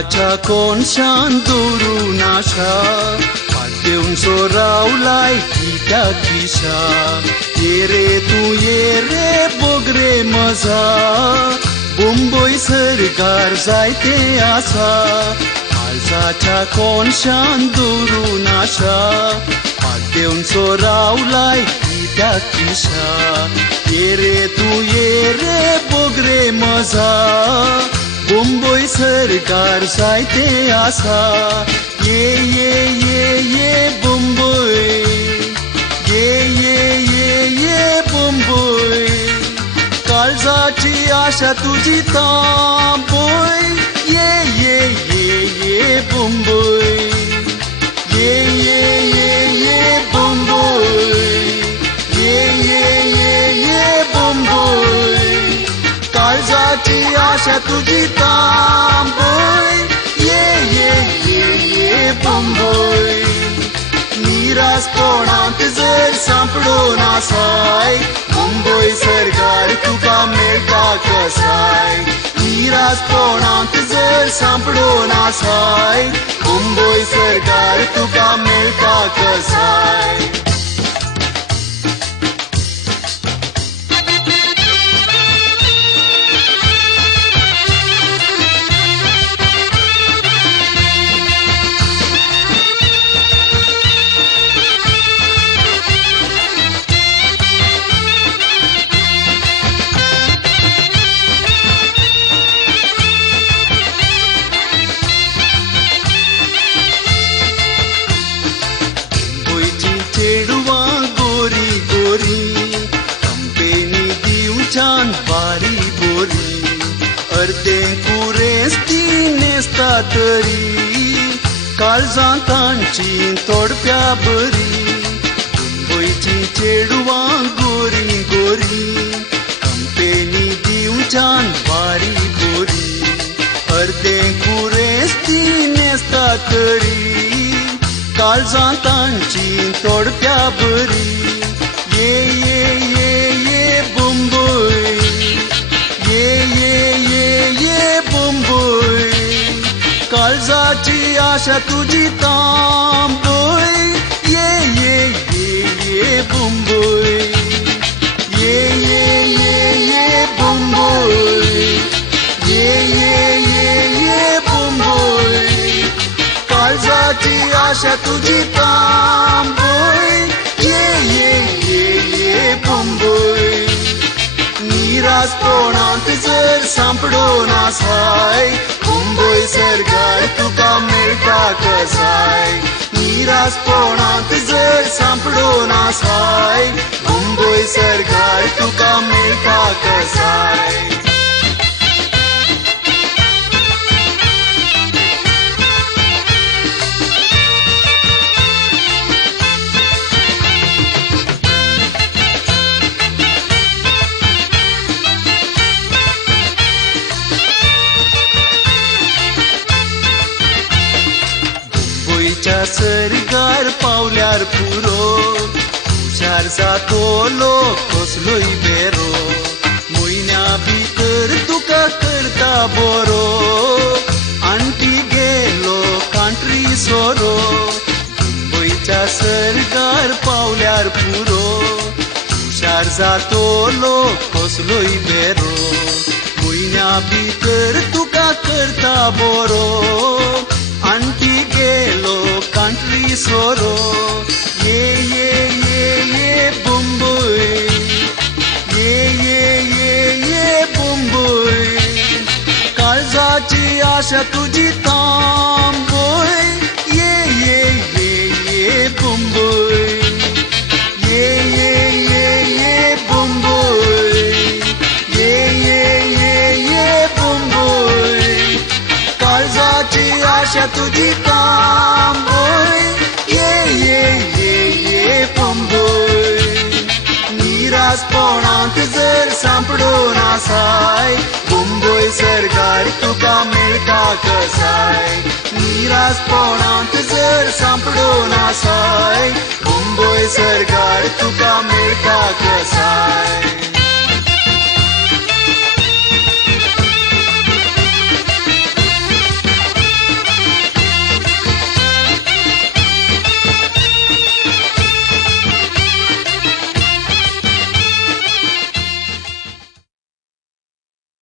काळजाच्या कोनशान दवरून आशा पाट्टेवन सोरावलाय कित्या किशा ये रे तूं ये रे बोगरे मजा मुंबई सरकार जायते आसा काळजाच्या कोनशान दवरून आशा पाट्टेवन सोरावलाय कित्या किशा ये रे तूं ये रे बोगरे मजा मुंबई सरकार जायते आसा ये मुंबई ये मुंबई काळजाची आशा तुझी तांबोय ये मुंबई ये मुंबई ये मुंबई काळजाची आशा तुझी तांबोय ये मुंबई निराश कोणाक जर सांपडून आसाय मुंबई सरकार तुका मेळटा कसाय निराश कोणाक जर सांपडून आसाय मुंबई सरकार तुका मेळटा कसाय बारी बोरी अर्दें कुरेस ती नेसता तरी काळजां तांची तोडप्या बरी मुंबईची चेडवां गोरी गोरी कंपेनी दिवच्यान बारी बोरी अर्दें कुरेस ती नेसता तरी काळजां तांची तोडप्या बरी ये मुंबई ये मुंबई काळजाची आशा तुझी तांबोय ये मुंबई ये मुंबई ये मुंबई काळजाची आशा तुझी तांबोय ये मुंबई निराश कोणाक जर सांपडून आसाय मुंबई सरकार तुका मेळटा कसाय निराश कोणाक जर सांपडून आसाय मुंबई सरकार तुका मेळटा कसाय सरकार पावल्यार पुरो हुशार जातो लोक कसलोय बेरो म्हयन्या भितर तुका करता बरो आंटी गेलो कांट्री सोरो मुंबईच्या सरकार पावल्यार पुरो हुशार जातो लोक कसलोय बेरो म्हयन्या भितर तुका करता बरो आंटी गेलो कांट्री सोरो ये मुंबई ये मुंबई काळजाची आशा तुझी तांबोय ये मुंबई ये मुंबई ये मुंबई काळजाची आशा तुझी तांबोय ये मुंबई निराश कोणाक जर सांपडून आसाय मुंबई सरकार तुका मेळटा कसाय निराश कोणाक जर सांपडून आसाय मुंबई सरकार तुका मेळटा कसाय